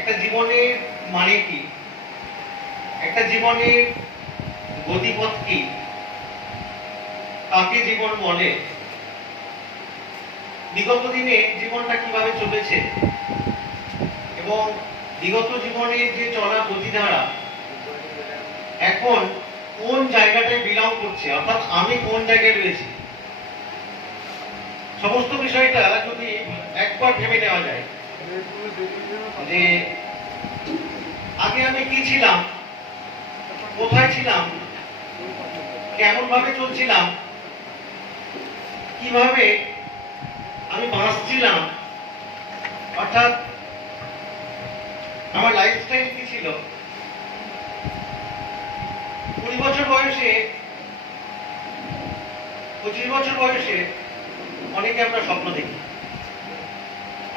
একটা জীবনের মানে কি, একটা জীবনের গতিপথ কি, কাকে জীবন বলে, বিগত দিনে জীবনটা কিভাবে চলেছে এবং বিগত জীবনের যে চলা গতিধারা এখন কোন জায়গাটায় বিলং করছে, অর্থাৎ আমি কোন জায়গায় রয়েছি, সমস্ত বিষয়টা যদি একবার ভেবে নেওয়া যায় যে আগে আমি কি ছিলাম, কোথায় ছিলাম, কেমন ভাবে চলছিলাম, কিভাবে আমি বাঁচছিলাম, অর্থাৎ আমার লাইফস্টাইল কি ছিল। 20 বছর বয়সে, 25 বছর বয়সে অনেকে আমরা স্বপ্ন দেখি,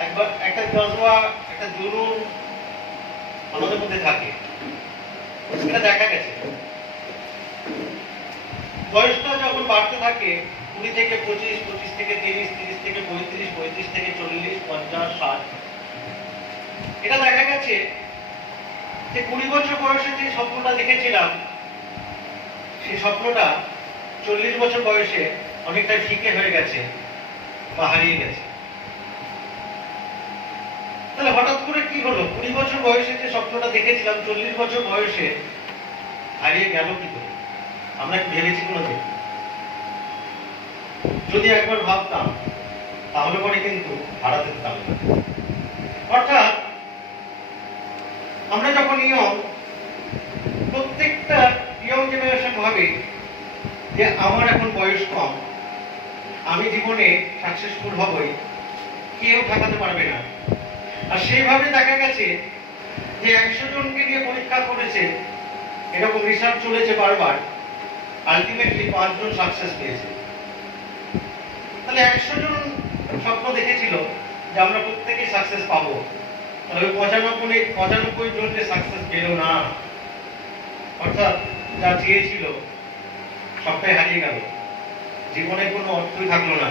একবার একটা জজবা, একটা জুনুন আমাদের মধ্যে থাকে, এটা দেখা গেছে। বয়সটা যখন বাড়তে থাকে 20 থেকে 25, 25 থেকে 30, 30 থেকে 35, 35 থেকে 40, 50, 60, এটা দেখা গেছে যে 20 বছর বয়সে যে স্বপ্নটা দেখেছিলাম সেই স্বপ্নটা 40 বছর বয়সে অনেকটা ফিকে হয়ে গেছে বা হারিয়ে গেছে। তাহলে হঠাৎ করে কি হলো, 20 বছর বয়সে যে স্বপ্নটা দেখেছিলাম 40 বছর বয়সে হারিয়ে গেল কি করে? আমরা কি ভেবেছি কোনোদিন? যদি একবার ভাবতাম তাহলে পরে কিন্তু হারাতে দিতাম না। অর্থাৎ আমরা যখন প্রত্যেকটা ইয়ং জেনারেশন ভাবে যে আমার এখন বয়স কম, আমি জীবনে সাকসেসফুল হবই, কেউ ঠেকাতে পারবে না। আর সেইভাবে দেখা গেছে যে 100 জনকে নিয়ে পরীক্ষা করেছে, এরকম রিসার্চ চলেছে বারবার, আলটিমেটলি 5 জন সাকসেস পেয়েছে। তাহলে 100 জন স্বপ্ন দেখেছিল যে আমরা প্রত্যেকেই সাকসেস পাবো, তাহলে 95 জনকে সাকসেস পেল না। অর্থাৎ যা চেয়েছিল সবটাই হারিয়ে গেল, জীবনে কোনো অর্থই থাকলো না,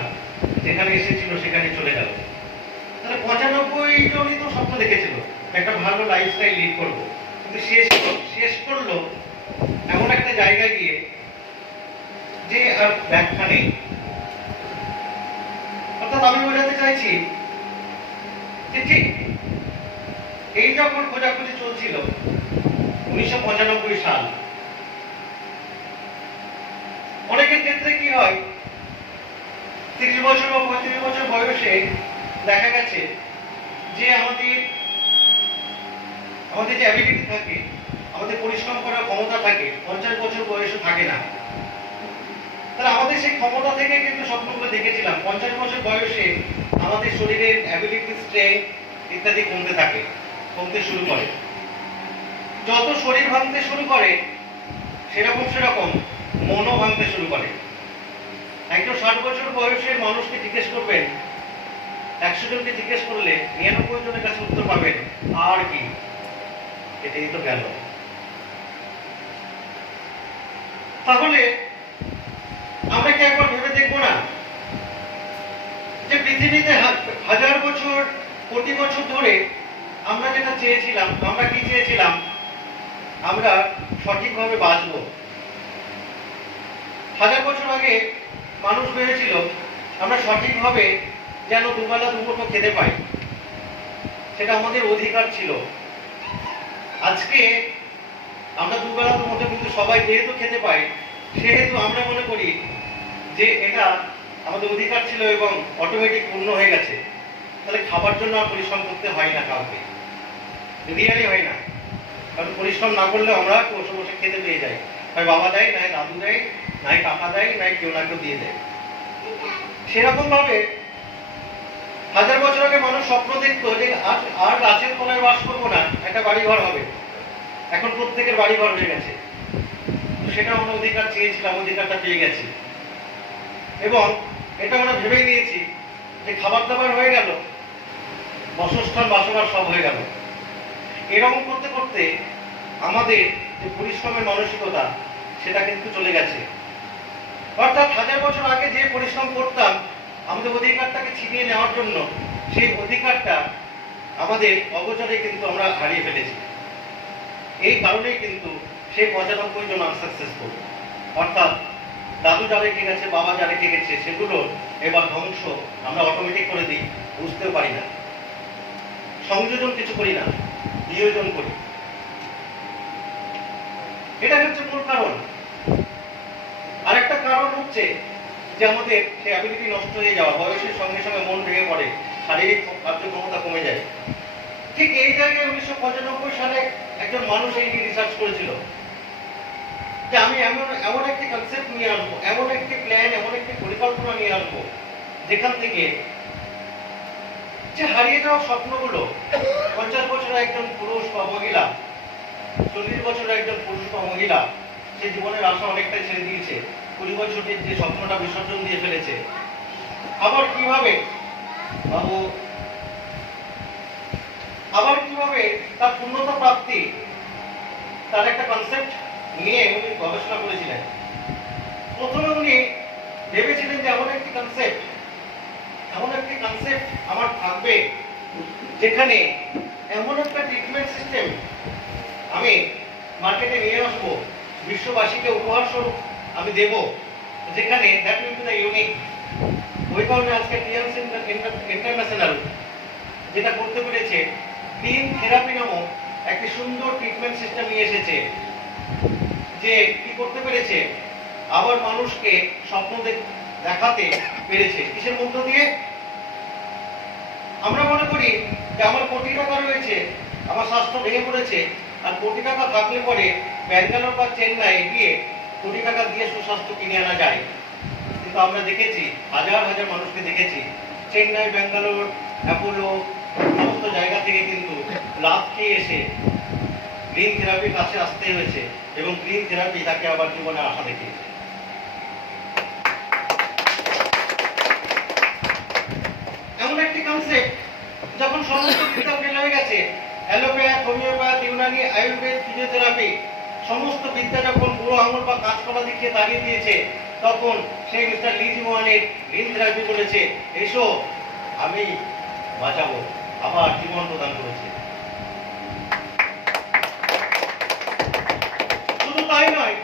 যেখানে এসেছিল সেখানে চলে গেল। তাহলে 95 জনই তো স্বপ্ন দেখেছিল একটা ভালো লাইফস্টাইল লিড করবো, কিন্তু শেষ করলো এমন একটা জায়গায় গিয়ে যে আর ব্যাখ্যা নেই। অর্থাৎ আমি বোঝাতে চাইছি যে ঠিক এই যখন খোঁজাখুঁজি চলছিল 1995 সাল, অনেকের ক্ষেত্রে কি হয় 30 বছর বা 35 বছর বয়সে দেখা গেছে যে আমাদের যে অ্যাবিলিটি থাকে, আমাদের পরিশ্রম করার ক্ষমতা থাকে, 50 বছর বয়সে থাকে না। তাহলে আমাদের সেই ক্ষমতা থেকে কিন্তু স্বপ্নগুলো দেখেছিলাম 50 বছর বয়সে আমাদের শরীরের অ্যাবিলিটি, স্ট্রেংথ ইত্যাদি কমতে শুরু করে। যত শরীর ভাঙতে শুরু করে সেরকম মনও ভাঙতে শুরু করে। একজন 60 বছর বয়সের মানুষকে জিজ্ঞেস করবেন, 100 জনকে জিজ্ঞেস করলে 99 জনের কাছে উত্তর পাবেন আর কি, এটাই তো গেল। তাহলে আমরা কি একবার ভেবে দেখবো না যে পৃথিবীতে হাজার বছর, কোটি বছর ধরে আমরা যেটা চেয়েছিলাম, আমরা কি চেয়েছিলাম? আমরা সঠিকভাবে বাঁচবো। 1000 বছর আগে মানুষ ভেবেছিল আমরা সঠিকভাবে যেন দুবেলা দুমুঠো খেতে পাই, সেটা আমাদের অধিকার ছিল। আজকে আমরা দুবেলা দুমুঠো কিন্তু সবাই যেহেতু খেতে পাই, সেহেতু আমরা মনে করি যে এটা আমাদের অধিকার ছিল এবং অটোমেটিক পূর্ণ হয়ে গেছে। তাহলে খাবার জন্য আর পরিশ্রম করতে হয় না, কাউকে রিয়ালি হয় না। কারণ পরিশ্রম না করলে আমরা বসে বসে খেতে পেয়ে যাই, হয় বাবা দেয়, নাই দাদু দেয়, নাই কাকা দেয়, নাই কেউ না কেউ দিয়ে দেয়। সেরকম ভাবে 1000 বছর আগে মানুষ স্বপ্ন দেখতো যে আর গাছের তলায় বাস করবো না, একটা বাড়ি ঘর হবে। এখন প্রত্যেকের বাড়ি ঘর হয়ে গেছে। সেটা আমরা অধিকার চেয়েছিলাম, অধিকারটা পেয়ে গেছি। এবং এটা আমরা ভেবেই নিয়েছি যে খাবার দাবার হয়ে গেল, বাসস্থান বাসবাস সব হয়ে গেল। এরকম করতে করতে আমাদের যে পরিশ্রমের মানসিকতা সেটা কিন্তু চলে গেছে। অর্থাৎ 1000 বছর আগে যে পরিশ্রম করতাম আমাদের অধিকারটাকে ছিনিয়ে নেওয়ার জন্য, সেই অধিকারটা আমাদের অগোচরে কিন্তু আমরা হারিয়ে ফেলেছি। এই কারণেই কিন্তু সেই 95 জন আনসাকসেসফুল, অর্থাৎ দাদু যা রেখে গেছে, বাবা যা রেখে গেছে, সেগুলো এবার ধ্বংস আমরা অটোমেটিক করে দিই, বুঝতেও পারি না, সংযোজন কিছু করি না, নিয়োজন করি। এটা হচ্ছে মূল কারণ। আর একটা কারণ হচ্ছে যে আমাদের সেই অ্যাবিলিটি নষ্ট হয়ে যাওয়া, বয়সের সঙ্গে সঙ্গে মন ভেঙে পড়ে, শারীরিক কার্যক্ষমতা কমে যায়। ঠিক এই জায়গায় 1995 সালে একজন মানুষ এই নিয়ে রিসার্চ করেছিল যে আমি এমন একটি কনসেপ্ট নিয়ে আসবো, এমন একটি প্ল্যান, এমন একটি পরিকল্পনা নিয়ে আসবো, যেখান থেকে যে হারিয়ে যাওয়া স্বপ্নগুলো, 50 বছরের একজন পুরুষ বা মহিলা, 40 বছরের একজন পুরুষ বা মহিলা, সে জীবনের আশা অনেকটাই ছেড়ে দিয়েছে, 20 বছরের যে স্বপ্নটা বিসর্জন দিয়ে ফেলেছে। আবার কিভাবে তার পূর্ণতা প্রাপ্তি, তার একটা কনসেপ্ট নিয়ে উনি গবেষণা করেছিলেন। প্রথমে উনি ভেবেছিলেন যে এমন একটি কনসেপ্ট আমার থাকবে, যেখানে এমন একটা ট্রিটমেন্ট সিস্টেম আমি মার্কেটে নিয়ে আসবো, বিশ্ববাসীকে উপহার স্বরূপ আমি দেব, যেখানে that will be the unique. ওই কারণে আজকে টিএমসি ইন্টারন্যাশনাল যেটা করতে পেরেছে, গ্রিন থেরাপি নামক একটি সুন্দর ট্রিটমেন্ট সিস্টেম নিয়ে এসেছে, যে কি করতে পেরেছে, আবার মানুষকে স্বপ্ন দেখাতে পেরেছে। কিসের মধ্য দিয়ে? আমরা মনে করি যে আমার কোটি টাকা রয়েছে, আমার স্বাস্থ্য ভেঙে পড়েছে, আর কোটি টাকা থাকলে পরে ব্যাঙ্গালোর বা চেন্নাই গিয়ে কোটি টাকা দিয়ে সুস্বাস্থ্য কিনে আনা যায়। কিন্তু আমরা দেখেছি, হাজার হাজার মানুষকে দেখেছি, চেন্নাই, ব্যাঙ্গালোর, অ্যাপোলো সমস্ত জায়গা থেকে কিন্তু লাভ খেয়ে এসে গ্রিন থেরাপির কাছে আসতে হয়েছে, এবং গ্রিন থেরাপি তাকে আবার জীবনে আশা দেখিয়েছে। এমন একটি কনসেপ্ট যখন সমস্ত বিদ্যা ফেল হয়ে গেছে, allopath, homeopath, Unani, Ayurveda, physiotherapy, সমস্ত বিদ্যা যখন বুড়ো আঙুল বা কাঁচকলা দেখিয়ে দাঁড়িয়ে দিয়েছে, তখন সেই মিস্টার লি জিওয়ানের গ্রিন থেরাপি বলেছে, এসো আমি বাঁচাবো, আবার জীবন প্রদান করেছে। শুধু তাই নয়,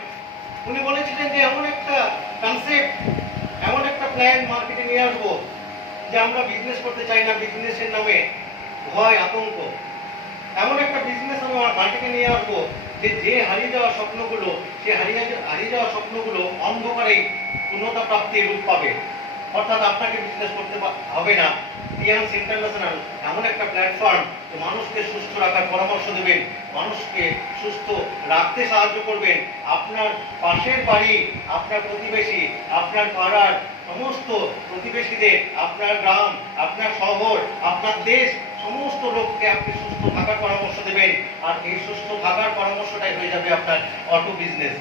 উনি বলেছিলেন যে এমন একটা কনসেপ্ট, এমন একটা প্ল্যান মার্কেটে নিয়ে আসবো, যে আমরা বিজনেস করতে চাই না, বিজনেসের নামে ভয়, আতঙ্ক, এমন একটা বিজনেস আমি মার্কেটে নিয়ে আসবো, যে হারিয়ে যাওয়া স্বপ্নগুলো, সে হারিয়ে যাওয়া স্বপ্নগুলো অন্ধকারে পূর্ণতা প্রাপ্তির রূপ পাবে। অর্থাৎ আপনাকে বিজনেস করতে হবে না। টিএমসি ইন্টারন্যাশনাল এমন একটা প্ল্যাটফর্ম, যে মানুষকে সুস্থ রাখার পরামর্শ দেবেন, মানুষকে সুস্থ রাখতে সাহায্য করবেন। আপনার পাশের বাড়ি, আপনার প্রতিবেশী, আপনার পাড়ার সমস্ত প্রতিবেশীদের, আপনার গ্রাম, আপনার শহর, আপনার দেশ, সমস্ত লোককে আপনি সুস্থ থাকার পরামর্শ দেবেন, আর এই সুস্থ থাকার পরামর্শটাই হয়ে যাবে আপনার অটো বিজনেস,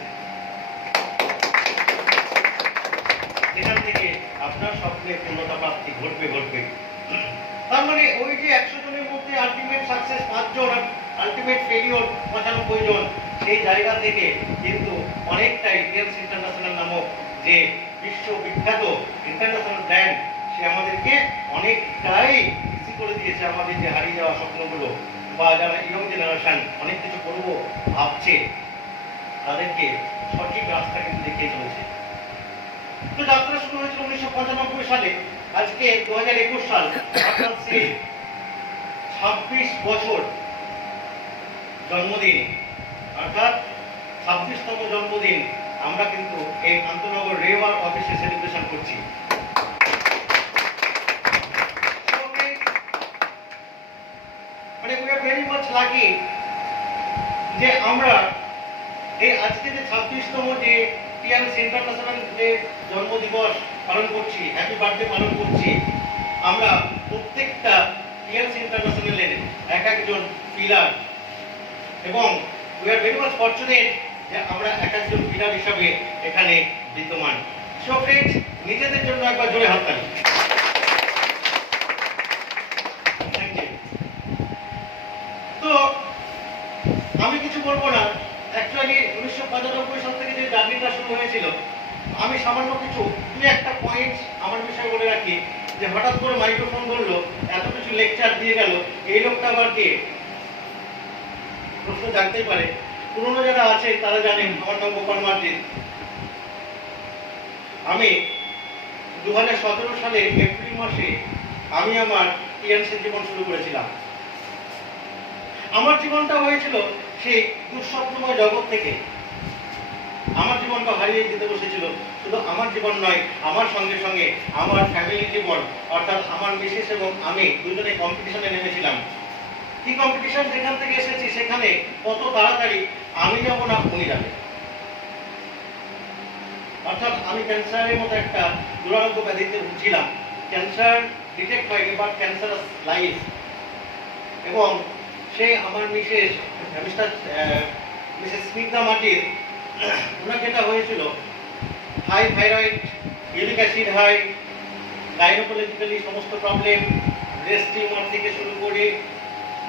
যেখান থেকে আপনার স্বপ্নের পূর্ণতা প্রাপ্তি ঘটবে। তার মানে ওই যে 100 জনের মধ্যে আলটিমেট সাকসেস 5 জন, আলটিমেট ফেলিওর 95 জন, সেই জায়গা থেকে কিন্তু অনেকটাই টিএমসি ইন্টারন্যাশনাল নামক যে বিশ্ববিখ্যাত ইন্টারন্যাশনাল ব্র্যান্ড, সে আমাদেরকে অনেকটাই ইজি করে দিয়েছে। আমাদের যে হারিয়ে যাওয়া স্বপ্নগুলো, বা যারা ইয়ং জেনারেশন অনেক কিছু করবো ভাবছে, তাদেরকে সঠিক রাস্তা কিন্তু দেখিয়ে চলেছে। তো যাত্রা শুরু হয়েছিল 1995 সালে, আজকে 2021 সাল, অর্থাৎ সেই 26 বছর জন্মদিন, অর্থাৎ 26তম জন্মদিন আমরা কিন্তু এই কান্তনগর রেওয়ার অফিসে সেলিব্রেশন করছি। মানে we are very much lucky যে আমরা এই আজকে যে 26তম যে টিএমসি ইন্টারন্যাশনাল যে জন্মদিবস পালন করছি, হ্যাপি বার্থডে পালন করছি, আমরা প্রত্যেকটা টিএমসি ইন্টারন্যাশনালের এক একজন পিলার, এবং we are very much fortunate যে আমরা এক একজন পিলার হিসাবে এখানে বিদ্যমান। সো ফ্রেন্ডস, নিজেদের জন্য একবার জোরে হাততালি। তো আমি কিছু বলবো না, অ্যাকচুয়ালি 1995 সাল থেকে যে জার্নিটা শুরু হয়েছিল, আমি সামান্য কিছু 2-1টা পয়েন্টস আমার বিষয়ে বলে রাখি। যে হঠাৎ করে মাইক্রোফোন ধরলো, এত কিছু লেকচার দিয়ে গেল, এই লোকটা আবার কে? প্রশ্ন জানতেই পারে। পুরনো যারা আছে তারা জানেন আমার নাম গোপাল মার্জিন। আমি 2017 সালের এপ্রিল মাসে আমি আমার টিএনসির জীবন শুরু করেছিলাম। আমার জীবনটা হয়েছিল সেই দুঃস্বপ্নময় জগৎ থেকে। আমার জীবনটা হারিয়ে যেতে বসেছিল। শুধু আমার জীবন নয়, আমার সঙ্গে সঙ্গে আমার ফ্যামিলি জীবন, অর্থাৎ আমার মিসেস এবং আমি দুজনে কম্পিটিশনে নেমেছিলাম। কি কম্পিটিশন? যেখান থেকে এসেছি সেখানে কত তাড়াতাড়ি আমি যাব না উনি যাবে। অর্থাৎ আমি ক্যান্সারের মতো একটা দুরারোগ্য ব্যাধিতে ভুগছিলাম। ক্যান্সার ডিটেক্ট হয়নি, বাট ক্যান্সারাস লাইফ। এবং সে আমার মিসেস স্নিগ্ধা মাটির, ওনার যেটা হয়েছিল high thyroid, uric acid high, gynaecologically সমস্ত প্রবলেম, ব্রেস্ট টিউমার থেকে শুরু করে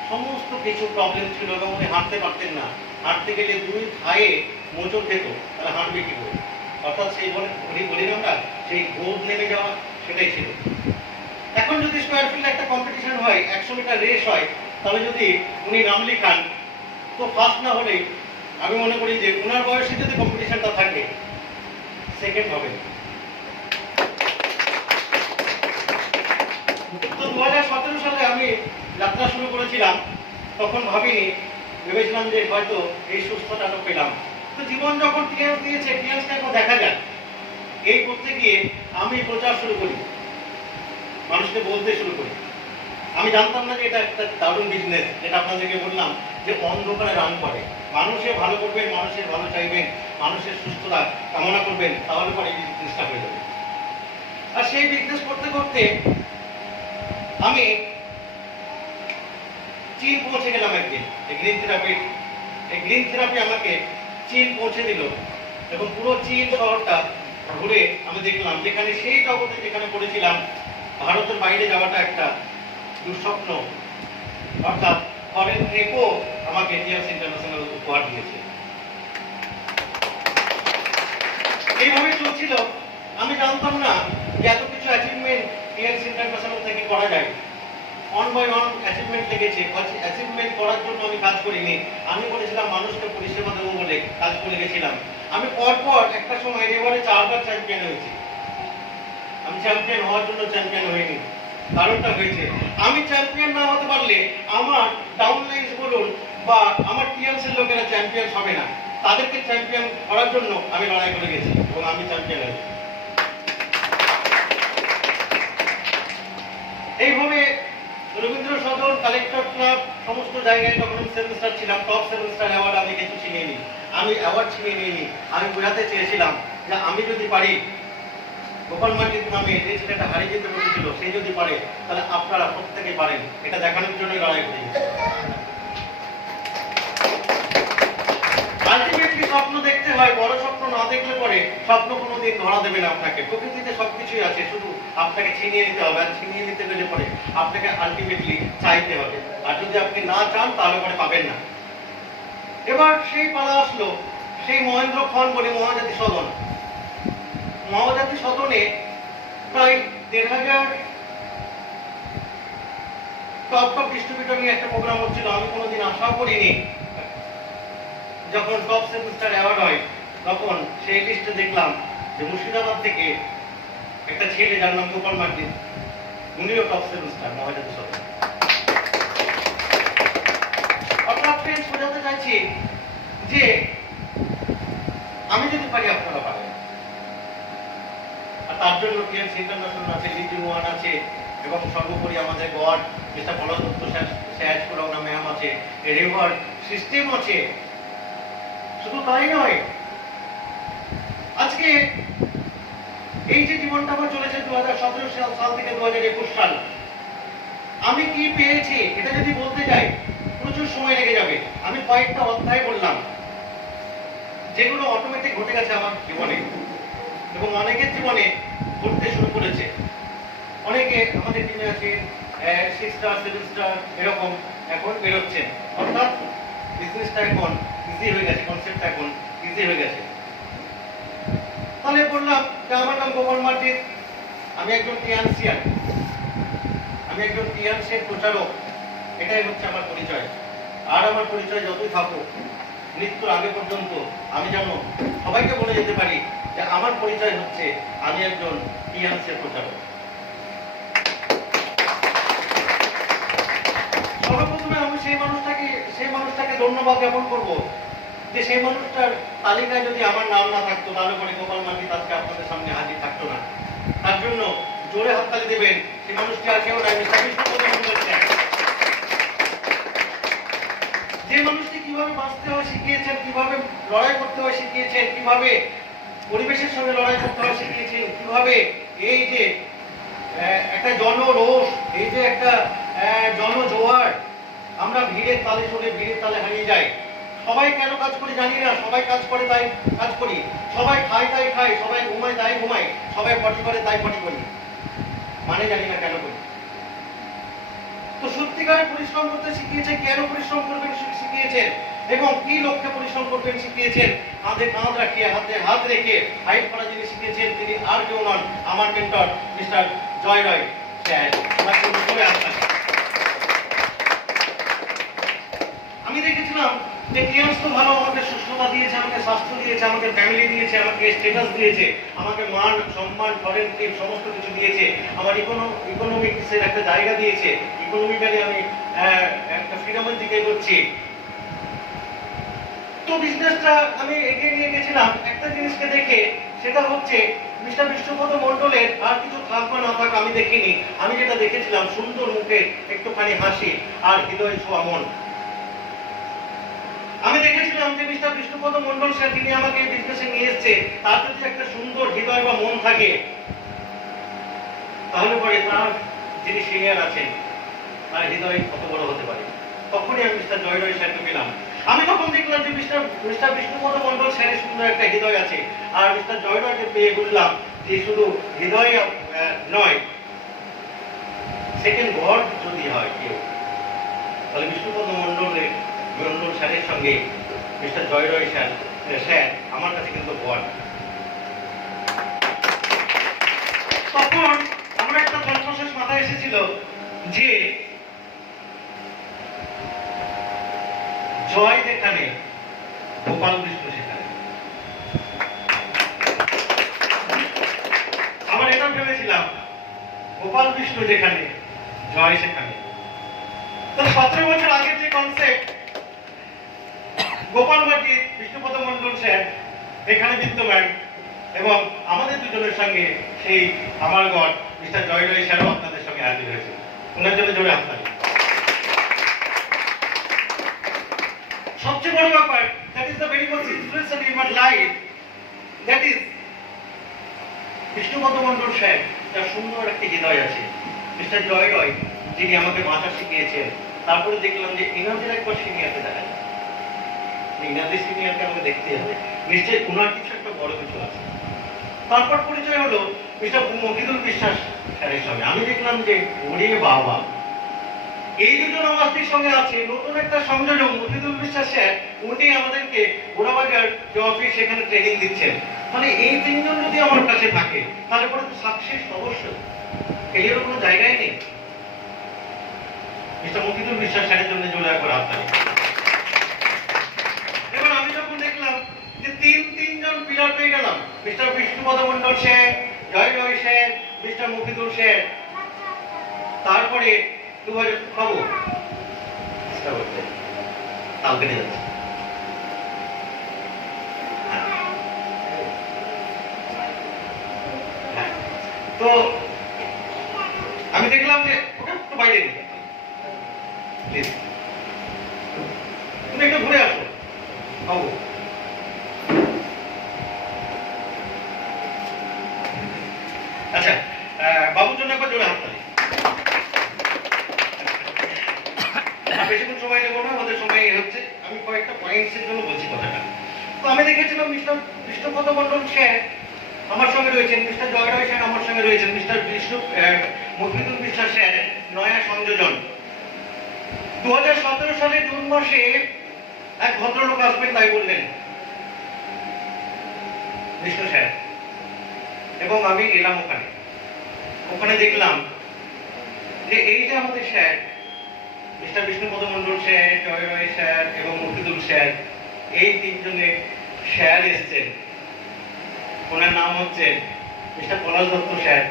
সমস্ত কিছু প্রবলেম ছিল এবং উনি হাঁটতে পারতেন না। হাঁটতে গেলে দুই থায়ে মোচড় খেত, তাহলে হাঁটবে কি করে? অর্থাৎ সেই বলি না আমরা, সেই গোদ নেমে যাওয়া, সেটাই ছিল। এখন যদি স্কোয়ার ফিল্ডে একটা কম্পিটিশন হয়, 100 মিটার রেস হয়, তাহলে যদি উনি নাম লিখান, তো ফার্স্ট না হলে আমি মনে করি যে ওনার বয়সে যদি কম্পিটিশনটা থাকে, সেকেন্ড হবে। তো 2017 সালে আমি যাত্রা শুরু করেছিলাম। তখন ভাবিনি, ভেবেছিলাম যে হয়তো এই সুস্থতাটা পেলাম। তো জীবন যখন টিএন্স দিয়েছে, টিএন্সটা এখন দেখা যায়। এই করতে গিয়ে আমি প্রচার শুরু করি, মানুষকে বলতে শুরু করি। আমি জানতাম না যে এটা একটা দারুণ বিজনেস, যেটা আপনাদেরকে বললাম যে অন্ধকারে রান করে। মানুষের ভালো করবেন, মানুষের ভালো চাইবেন, মানুষের সুস্থতা কামনা করবেন, তাহলে পরে এই বিজনেসটা হয়ে যাবে। আর সেই বিজনেস করতে করতে আমি চীন পৌঁছে গেলাম একদিন। এই গ্রিন থেরাপি আমাকে চীন পৌঁছে দিল এবং পুরো চীন শহরটা ঘুরে আমি দেখলাম, যেখানে সেই জগতে যেখানে পড়েছিলাম, ভারতের বাইরে যাওয়াটা একটা দুঃস্বপ্ন। অর্থাৎ ফরেন ট্রিপও আমাকে টিএনসি ইন্টারন্যাশনাল উপহার দিয়েছে। এইভাবে চলছিল। আমি জানতাম না যে এত কিছু অ্যাচিভমেন্ট টিএনসি ইন্টারন্যাশনাল থেকে করা যায়। অন বাই অন অ্যাচিভমেন্ট লেগেছে। অ্যাচিভমেন্ট করার জন্য আমি কাজ করিনি, আমি বলেছিলাম মানুষকে পরিষেবা দেবো বলে কাজ করে গেছিলাম। আমি পরপর একটা সময় এবারে 4 বার চ্যাম্পিয়ন হয়েছি। আমি চ্যাম্পিয়ন হওয়ার জন্য চ্যাম্পিয়ন হইনি, কারণটা হয়েছে আমি চ্যাম্পিয়ন না হতে পারলে আমার ডাউনলাইন্স বলুন বা আমার টিএনসির লোকেরা চ্যাম্পিয়ন হবে না। তাদেরকে চ্যাম্পিয়ন করার জন্য আমি লড়াই করে গেছি এবং আমি চ্যাম্পিয়ন হয়েছি। এইভাবে রবীন্দ্র সদন, কালেক্টর ক্লাব, সমস্ত জায়গায় তখন আমি 7 স্টার ছিলাম। টপ 7 স্টার অ্যাওয়ার্ড আমি কিন্তু ছিনিয়ে নিই। আমি অ্যাওয়ার্ড ছিনিয়ে নিইনি, আমি বোঝাতে চেয়েছিলাম যে আমি যদি পারি, গোপাল মার্জিন নামে যে ছেলেটা হারিয়ে যেতে বসেছিল, সে যদি পারে, তাহলে আপনারা প্রত্যেকে পারেন। এটা দেখানোর জন্যই লড়াই করে গেছি। আলটিমেটলি স্বপ্ন দেখতে হয়, বড় স্বপ্ন না দেখলে পরে স্বপ্ন কোনোদিন ধরা দেবে না আপনাকে। প্রকৃতিতে সবকিছুই আছে, শুধু আপনাকে ছিনিয়ে নিতে হবে। আর ছিনিয়ে নিতে গেলে পরে আপনাকে আলটিমেটলি চাইতে হবে। আর যদি আপনি না চান, তাহলে পরে পাবেন না। এবার সেই পালা আসলো, সেই মহেন্দ্র খন বলে মহাজাতি সদন। মহাজাতি সদনে প্রায় 1,500 টপ ডিস্ট্রিবিউটর নিয়ে একটা প্রোগ্রাম হচ্ছিল। আমি কোনোদিন আশাও করিনি। যখন টপ 7 স্টার অ্যাওয়ার্ড হয়, তখন সেই লিস্টে দেখলাম যে মুর্শিদাবাদ থেকে একটা ছেলে, যার নাম গোপাল মার্জিন, উনিও টপ 7 স্টার মহাজাতি সদন। অর্থাৎ ফ্রেন্ডস, বোঝাতে চাইছি যে আমি যদি পারি, আপনারা পারেন। আর তার জন্য টিএনসি ইন্টারন্যাশনাল আছে, লিডিং ওয়ান আছে এবং সর্বোপরি আমাদের গড মিস্টার বলদত্ত স্যার ম্যাম আছে, রিভার সিস্টেম আছে। শুধু তাই নয়, আজকে এই যে জীবনটা আমার চলেছে 2017 সাল থেকে 2021 সাল, আমি কি পেয়েছি এটা যদি বলতে যাই প্রচুর সময় লেগে যাবে। আমি কয়েকটা অধ্যায় বললাম, যেগুলো অটোমেটিক ঘটে গেছে আমার জীবনে এবং অনেকের জীবনে ঘটতে শুরু করেছে। অনেকে আমাদের টিমে আছে 6 স্টার 7 স্টার এরকম এখন বেরোচ্ছেন। অর্থাৎ বিজনেসটা এখন ইজি হয়ে গেছে, কনসেপ্টটা এখন ইজি হয়ে গেছে। তাহলে বললাম যে আমার নাম গোপাল মার্জিন, আমি একজন টিএনসিয়ান। আমি একজন টিয়ান্সের প্রচারক, এটাই হচ্ছে আমার পরিচয়। আর আমার পরিচয় যতই থাকুক, মৃত্যুর আগে পর্যন্ত আমি যেন সবাইকে বলে যেতে পারি যে আমার পরিচয় হচ্ছে আমি একজন টিয়ান্সের প্রচারক। সর্বপ্রথমে আমি সেই মানুষটাকে ধন্যবাদ জ্ঞাপন করবো যে সেই মানুষটার তালিকায় যদি আমার নাম না থাকতো তাহলে পরে গোপাল মার্কিত আজকে আপনাদের সামনে হাজির থাকতো না। তার জন্য জোরে হাততালি দেবেন। সেই মানুষটি আর কেউ নাই, মিস্টার বিষ্ণুপদ মণ্ডল স্যার। যে মানুষটি কিভাবে বাঁচতে হয় শিখিয়েছেন, কিভাবে লড়াই করতে হয় শিখিয়েছেন, কিভাবে পরিবেশের সঙ্গে লড়াই করতে হয় শিখিয়েছেন, কিভাবে এই যে একটা জনরোষ, এই যে একটা জনজোয়ার, আমরা ভিড়ের তালে চলে ভিড়ের তালে হারিয়ে যাই। সবাই কেন কাজ করি জানি না, সবাই কাজ করে তাই কাজ করি, সবাই খায় তাই খাই, সবাই ঘুমায় তাই ঘুমাই, সবাই পটি করে তাই পটি করি, মানে জানি না কেন করি। তো সত্যিকারের পরিশ্রম করতে শিখিয়েছেন, কেন পরিশ্রম করবেন শিখিয়েছেন, এবং কি লক্ষ্যে পরিশ্রম করবেন শিখিয়েছেন। কাঁধে কাঁধ রাখিয়ে হাতে হাত রেখে ফাইট করা যিনি শিখিয়েছেন তিনি আর কেউ নন, আমার মেন্টর মিস্টার জয় রয় স্যার। আমি দেখেছিলাম যে টিয়ান্স তো ভালো আমাকে সুস্থতা দিয়েছে, আমাকে স্বাস্থ্য দিয়েছে, আমাকে ফ্যামিলি দিয়েছে, আমাকে স্ট্যাটাস দিয়েছে, আমাকে মান সম্মান ফরেন ট্রিপ সমস্ত কিছু দিয়েছে, আমার ইকোনমিক্সের একটা জায়গা দিয়েছে, ইকোনমিক্যালি আমি একটা ফ্রিডমের দিকে এগোচ্ছি। তো বিজনেসটা আমি এগিয়ে নিয়ে গেছিলাম একটা জিনিসকে দেখে, সেটা হচ্ছে মিস্টার বিষ্ণুপদ মণ্ডলের আর কিছু থাক বা না থাক আমি দেখিনি। আমি যেটা দেখেছিলাম সুন্দর মুখে একটুখানি হাসি আর হৃদয় ছোঁয়া মন। আমি দেখেছিলাম যে মিস্টার বিষ্ণুপদ মণ্ডল স্যার যিনি আমাকে বিজনেসে নিয়ে এসেছে, তার যদি একটা সুন্দর হৃদয় বা মন থাকে তাহলে পরে তার যিনি সিনিয়র আছেন তার হৃদয় কত বড় হতে পারে। তখনই আমি মিস্টার জয় রয় স্যারকে পেলাম। আমি তখন দেখলাম যে মিস্টার বিষ্ণুপদ মণ্ডল স্যারের সুন্দর একটা হৃদয় আছে, আর মিস্টার জয় রয়কে পেয়ে বুঝলাম যে শুধু হৃদয় নয়, সেকেন্ড গড যদি হয় কেউ, তাহলে বিষ্ণুপদ মণ্ডল স্যারের সঙ্গে মিস্টার জয় রয় স্যার আমার কাছে কিন্তু গড। তখন আমার একটা কনফিউশন মাথায় এসেছিল যে জয় যেখানে গোপাল বিষ্ণু সেখানে। আমার এটা ভেবেছিলাম গোপাল বিষ্ণু যেখানে জয় সেখানে। তো 17 বছর আগের যে কনসেপ্ট গোপাল মার্কিত বিষ্ণুপদ মণ্ডল স্যার এখানে বিদ্যমান, এবং আমাদের দুজনের সঙ্গে সেই আমার গড মিস্টার জয় রয় স্যারও আপনাদের সঙ্গে হাজির হয়েছে। ওনার জন্য জোরে হাততালি। সবচেয়ে বড় ব্যাপার, that is the very much inspiration in my life, that is Vishnupad Mondal sir, যার সুন্দর একটি হৃদয় আছে, মিস্টার জয় রয় যিনি আমাকে বাঁচা শিখিয়েছেন। তারপরে দেখলাম যে ইনাদের একবার সিনিয়রকে দেখা যায়, ইনাদের সিনিয়রকে আমাকে দেখতে হবে, নিশ্চয়ই ওনার কিছু একটা বড় কিছু আছে। তারপর পরিচয় হলো মিস্টার মফিদুল বিশ্বাস স্যারের সঙ্গে। আমি দেখলাম যে ওরে বাবা, এই দুজন আমাদের সঙ্গে আছে, নতুন একটা সংযোজন। মফিদুল বিশ্বাস স্যার উনি আমাদেরকে ঘোড়াবাজার যে অফিস সেখানে ট্রেনিং দিচ্ছেন। মানে এই তিনজন যদি আমার কাছে থাকে তাহলে পরে তো সাকসেস অবশ্যই, ফেলিয়ার কোনো জায়গায় নেই। মিস্টার মফিদুল বিশ্বাস স্যারের জন্য জোরে একবার হাততালি। এবার আমি যখন দেখলাম যে তিনজন পিলার পেয়ে গেলাম, মিস্টার বিষ্ণুপদ মণ্ডল sir, Joy Roy sir, mister Mofidul sir, তারপরে 2000 পাবো তাল কেটে যাচ্ছে। তো আমি দেখলাম যে ওটা একটু বাইরে তুমি একটু ঘুরে আসো বাবু। আচ্ছা, বাবুর জন্য একবার জোরে হাততালি। বেশিক্ষণ সময় নেবো না, আমাদের সময় হচ্ছে। আমি কয়েকটা পয়েন্টসের জন্য বলছি কথাটা। তো আমি দেখেছিলাম মিস্টার বিষ্ণুপদ মণ্ডল স্যার আমার সঙ্গে রয়েছেন, মিস্টার জয় রয় স্যার আমার সঙ্গে রয়েছেন, মিস্টার মফিদুল বিশ্বাস স্যার নয়া সংযোজন। 2017 সালে জুন মাসে এক ভদ্রলোক আসবেন তাই বললেন বিষ্ণু স্যার, এবং আমি এলাম ওখানে দেখলাম যে এই যে আমাদের sir Mr Bishnupada Mondal sir, Joy Roy sir এবং মফিদুল স্যার, এই তিনজনের স্যার এসছেন। ওনার নাম হচ্ছে মিস্টার পলাশ দত্ত স্যার।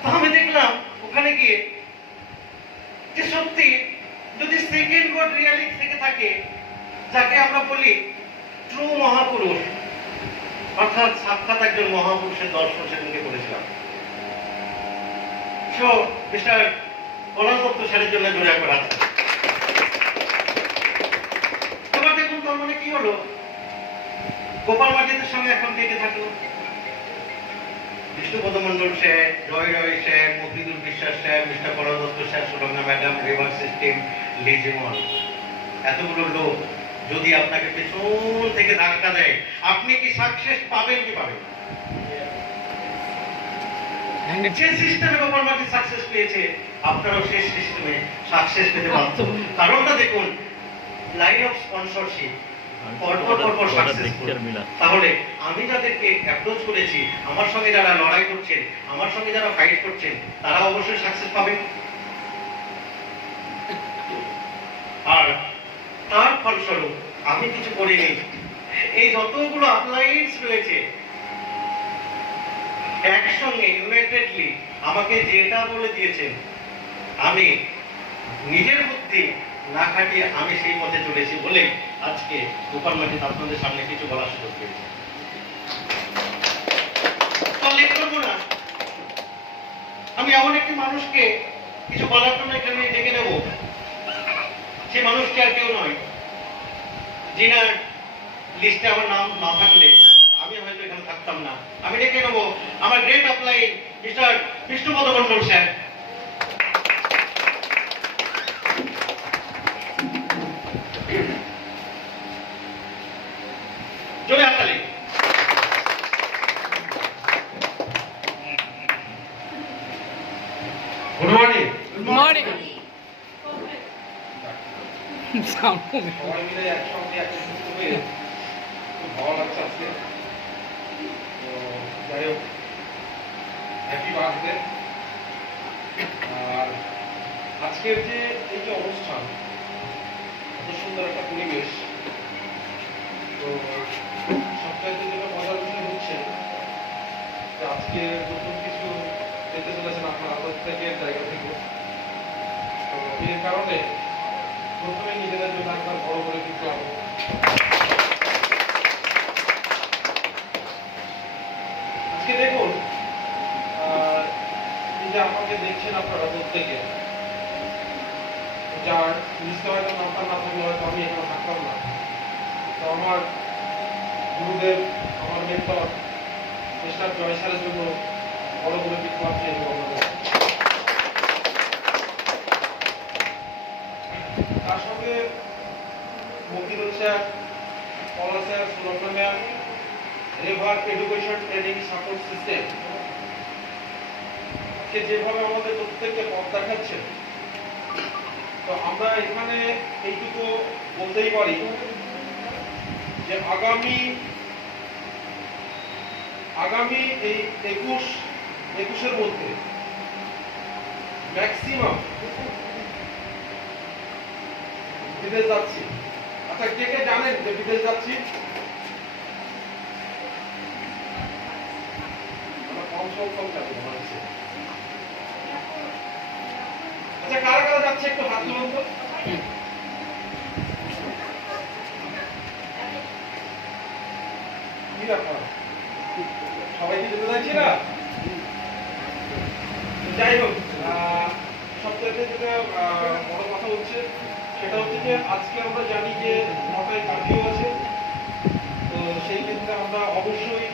তো আমি দেখলাম ওখানে গিয়ে যে সত্যি যদি সেকেন্ড গড রিয়ালি থেকে থাকে, যাকে আমরা বলি ট্রু মহাপুরুষ, অর্থাৎ সাক্ষাৎ একজন মহাপুরুষের দর্শন সেদিনকে করেছিলাম। সো মিস্টার পলাশ দত্ত স্যারের জন্য জোরে একবার আছে। এবার দেখুন তার মানে কি হলো, গোপাল মার্জিতের সঙ্গে এখন থেকে থাকলো Bishnupada Mondal sir, Joy Roy sir, Mofidul Biswas sir, Mr Palash Dutta sir, Suranga madam, river system, লিজিমন। এতগুলো লোক যদি আপনাকে পেছন থেকে ধাক্কা দেয়, আপনি কি সাকসেস পাবেন কি পাবেন? যে সিস্টেমে গোপাল মার্জিত সাকসেস পেয়েছে, আপনারাও সেই সিস্টেমে সাকসেস পেতে বাধ্য। কারণটা দেখুন, লাইন অফ স্পন্সরশিপ তাহলে আমি যাদেরকে অ্যাপ্রোচ করেছি, আমার সঙ্গে যারা লড়াই করছেন, আমার সঙ্গে যারা ফাইট করছেন, তারা অবশ্যই সাকসেস পাবে। আর তার ফলস্বরূপ আমি কিছু করিনি, এই যতগুলো আপলাইন্স রয়েছে একসঙ্গে ইউনাইটেডলি আমাকে যেটা বলে দিয়েছেন, আমি নিজের বুদ্ধি না খাটিয়ে আমি সেই পথে চলেছি বলে আজকে গোপাল মার্জিত আপনাদের সামনে কিছু বলার সুযোগ পেয়েছি। আমি এমন একটি মানুষকে কিছু বলার জন্য এখানে ডেকে নেব, সে মানুষটি আর কেউ নয়, যিনার লিস্টে আমার নাম না থাকলে আমি হয়তো এখানে থাকতাম না। আমি ডেকে নেব আমার great upline mister Bishnupada Mondal sir. জোরে হাততালি। Good morning. Good morning. সবাই মিলে একসঙ্গে একত্রিত হয়ে খুব ভালো লাগছে আজকে। তো যাই হোক, হ্যাপি বার্থডে। আর আজকের যে এই যে অনুষ্ঠান, এত সুন্দর একটা পরিবেশ, তো সবচাইতে যেটা মজার বিষয় হচ্ছে যে আজকে নতুন কিছু পেতে চলেছেন আপনার প্রত্যেকের জায়গা থেকে। তো এর কারণে প্রথমে নিজেদের জন্য একবার বড় করে কিছু আজকে দেখুন, এই যে আমাকে দেখছেন আপনারা প্রত্যেকে, যার লিস্টে হয়তো নাম্বার না থাকলে হয়তো আমি এখানে থাকতাম না। তো আমার গুরুদেব, আমার মেন্টর মিস্টার জয় স্যারের জন্য বড় করে কিছু আপনি তার সঙ্গে Mofidul sir, Palash sir, Suranga ma'am, river education training support system কে যেভাবে আমাদের প্রত্যেককে পথ দেখাচ্ছেন, তো আমরা এখানে এইটুকু বলতেই পারি যে আগামী এই 21-এর মধ্যে ম্যাক্সিমাম বিদেশ যাচ্ছি। আচ্ছা, কে কে জানেন যে বিদেশ যাচ্ছি? আচ্ছা, কারা কারা যাচ্ছে একটু হাত তুলুন তো। কি ব্যাপার, সবাই কি যেতে চাইছি না? যাই হোক, সবচেয়ে যেটা বড় কথা হচ্ছে সেটা হচ্ছে যে আজকে আমরা জানি যে 9টায় কার্ফিউ আছে। তো সেই ক্ষেত্রে আমরা অবশ্যই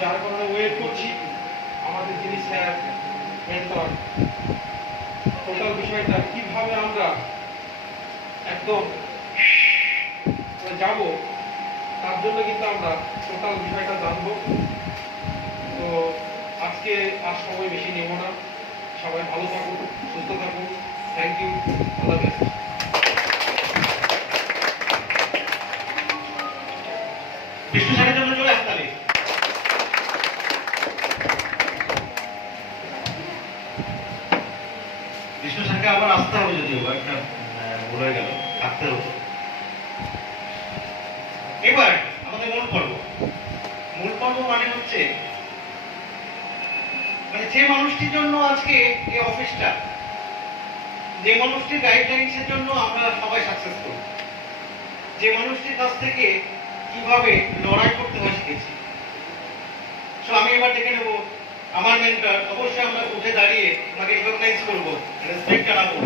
যার কারণে ওয়েট করছি আমাদের যিনি স্যার, মেন্টর, টোটাল বিষয়টা কিভাবে আমরা একদম যাব, তার জন্য কিন্তু আমরা টোটাল বিষয়টা জানবো। তো আজকে আর সময় বেশি নেব না, সবাই ভালো থাকুন, সুস্থ থাকুন। Thank you, all the best. Bishnu স্যারের জন্য চলে আসতে থাকতে হতো। এবার আমাদের মূল পর্ব মানে হচ্ছে যে মানুষটির জন্য আজকে এই অফিসটা, যে মানুষটির গাইডলাইন্সের জন্য আমরা সবাই সাকসেসফুল, যে মানুষটির কাছ থেকে কিভাবে লড়াই করতে হয় শিখেছি। তো আমি এবার ডেকে নেবো আমার মেন্টর। অবশ্যই আমরা উঠে দাঁড়িয়ে ওনাকে রিকগনাইজ করবো, রেসপেক্ট জানাবো।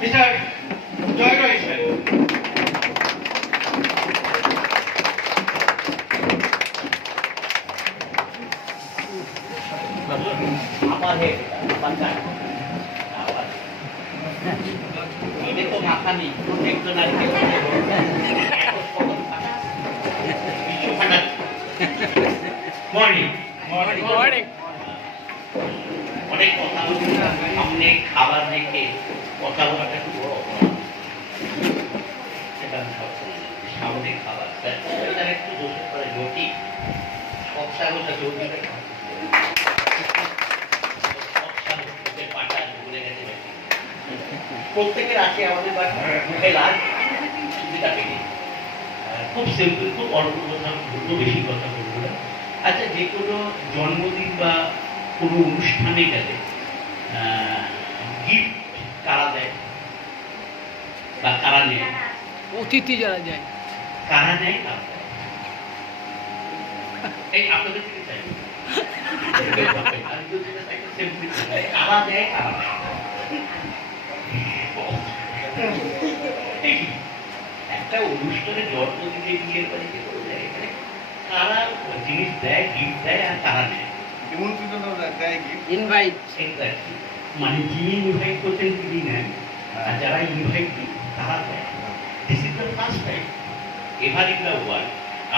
মিস্টার জয় রয় স্যার। মাথা নেই একজন আর মর্নিং অনেক কথা সামনে খাবার রেখে কথা বলাটা একটু বড় অপরাধ। সেটা আমি সবসময় সামনে খাবার তার একটু দোষে করে রুটি সব সাগরটা চৌধুরীটা প্রত্যেকের আছে আমাদের মুখে লাল সুবিধা পেয়ে খুব সিম্পল, খুব অল্প কথা বলবো, বেশি কথা বলবো না। আচ্ছা, যে কোনো জন্মদিন বা কোনো অনুষ্ঠানে গেলে গিফট কারা দেয় বা কারা নেয়? অতিথি যারা যায় কারা নেয় কারা দেয়? এই আপনাদের থেকে চাই কারা দেয় কারা নেয়? একটা অনুষ্ঠানে জন্মদিনে বিয়ের বাড়িতে এখানে কারা জিনিস দেয়, গিফট দেয় আর কারা নেয়? ইনভাইট মানে যিনি ইনভাইট করছেন তিনি নেন, আর যারা ইনভাইট তারা দেয়। This is the first time ever in the world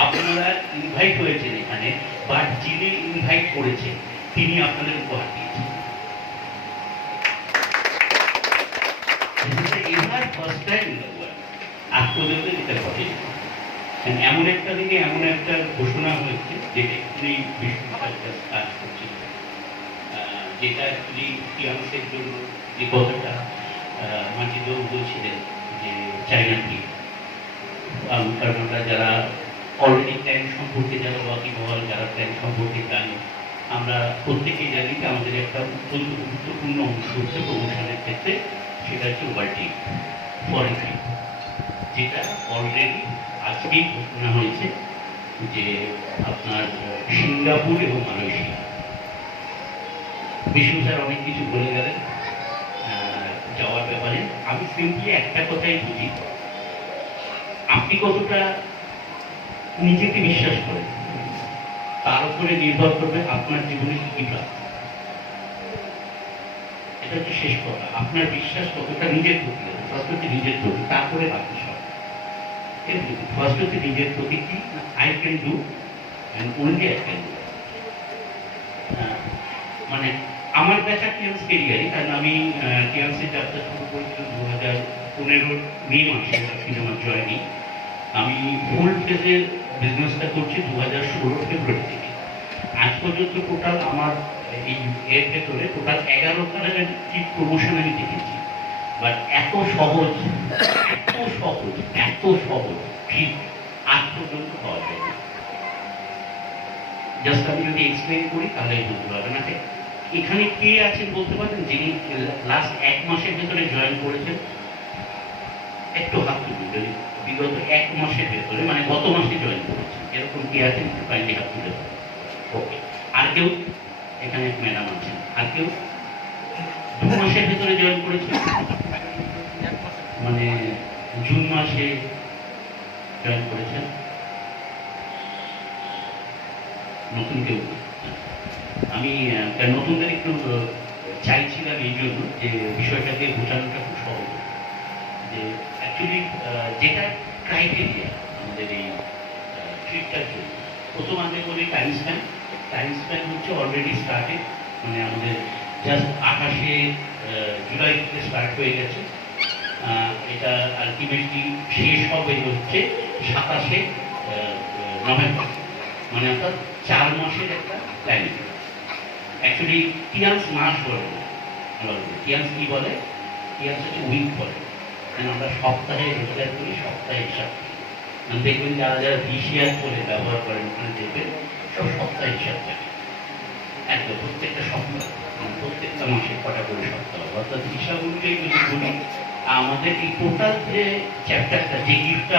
আপনারা ইনভাইট হয়েছেন এখানে, বাট যিনি ইনভাইট করেছেন তিনি আপনাদের উপহার দিয়েছেন। এবার first time in the world আজ পর্যন্ত যেটা ঘটে। এমন একটা দিনে এমন একটা ঘোষণা হয়েছে যেটা একটুখানি বিশ্ববিদ্যালয় কাজ করছে, যেটা অ্যাকচুয়ালি ফিয়ান্সের জন্য যে কথাটা মাজিদও বলছিলেন যে চাইনা কি, কারণ আমরা যারা অলরেডি প্ল্যান সম্পর্কে যারা ওয়াকিবহাল, যারা প্ল্যান সম্পর্কে জানি, আমরা প্রত্যেকেই জানি যে আমাদের একটা অত্যন্ত গুরুত্বপূর্ণ অংশ হচ্ছে প্রমোশনের ক্ষেত্রে, সেটা হচ্ছে ওয়ার্ল্ড ফরেন ট্রিপ, যেটা অলরেডি আজকেই ঘোষণা হয়েছে যে আপনার সিঙ্গাপুর এবং মালয়েশিয়া। বিষ্ণু স্যার অনেক কিছু বলে গেলেন যাওয়ার ব্যাপারে। আমি সিম্পলি একটা কথাই বুঝি, আপনি কতটা নিজেকে বিশ্বাস করেন তার উপরে নির্ভর করবে আপনার জীবনে কি কি প্রাপ্তি। এটা হচ্ছে শেষ কথা। আপনার বিশ্বাস কতটা নিজের প্রতি, ফার্স্ট হচ্ছে নিজের প্রতি, তারপরে বাকি সব। ফার্স্ট হচ্ছে নিজের প্রতি কি I can do and only I can do. মানে আমার পেশা টিএমস কেরিয়ারই, কারণ আমি টিএমসের যাত্রা শুরু করেছিলাম 2015 মে মাসে সিনেমা জয়নি। আমি ফুল ফেজের বিজনেসটা করছি 2016 ফেব্রুয়ারি থেকে। আজ পর্যন্ত টোটাল আমার এই এর ভেতরে টোটাল 11খানা ট্রিপ প্রমোশন আমি দেখেছি। বাট এত সহজ ট্রিপ আজ পর্যন্ত পাওয়া যায়নি। জাস্ট আমি যদি এক্সপ্লেন করি তাহলে বুঝতে পারবেন। না এখানে কে আছেন বলতে পারেন যিনি লাস্ট 1 মাসের ভেতরে জয়েন করেছেন? একটু হাত তুলুন যদি বিগত 1 মাসের ভেতরে, মানে গত মাসে জয়েন করেছেন, এরকম কে আছেন? কাইন্ডলি হাত তুলে। ওকে, আর কেউ? এখানে ম্যাডাম আছেন। আর কেউ 2 মাসের ভেতরে জয়েন করেছেন? মানে জুন মাসে জয়েন করেছেন? নতুন কেউ? আমি নতুনদের একটু চাইছিলাম এই জন্য যে বিষয়টাকে বোঝানোটা খুব সহজ, যে অ্যাকচুয়ালি যেটা ক্রাইটেরিয়া আমাদের এই ট্রিপটার জন্য, প্রথম আমি বলি টাইম স্প্যান হচ্ছে অলরেডি স্টার্টেড, মানে আমাদের জাস্ট 28শে জুলাই থেকে স্টার্ট হয়ে গেছে। এটা আলটিমেটলি শেষ হবে হচ্ছে 27শে নভেম্বর, মানে অর্থাৎ 4 মাসের একটা প্ল্যানিং। অ্যাকচুয়ালি টিয়ান্স মাস বলে না, টিয়ান্স কি বলে? টিয়ান্স হচ্ছে উইক বলে। কারণ আমরা সপ্তাহে রোজগার করি, সপ্তাহে হিসাব করি। মানে দেখবেন যারা যারা ভিসিআর করে ব্যবহার করেন ওখানে দেখবেন সব সপ্তাহে হিসাব থাকে একদম প্রত্যেকটা সপ্তাহ, মানে প্রত্যেকটা মাসে কটা করে সপ্তাহ, অর্থাৎ হিসাব অনুযায়ী যদি বলি আমাদের এই টোটাল যে চ্যাপ্টারটা যে গিফটটা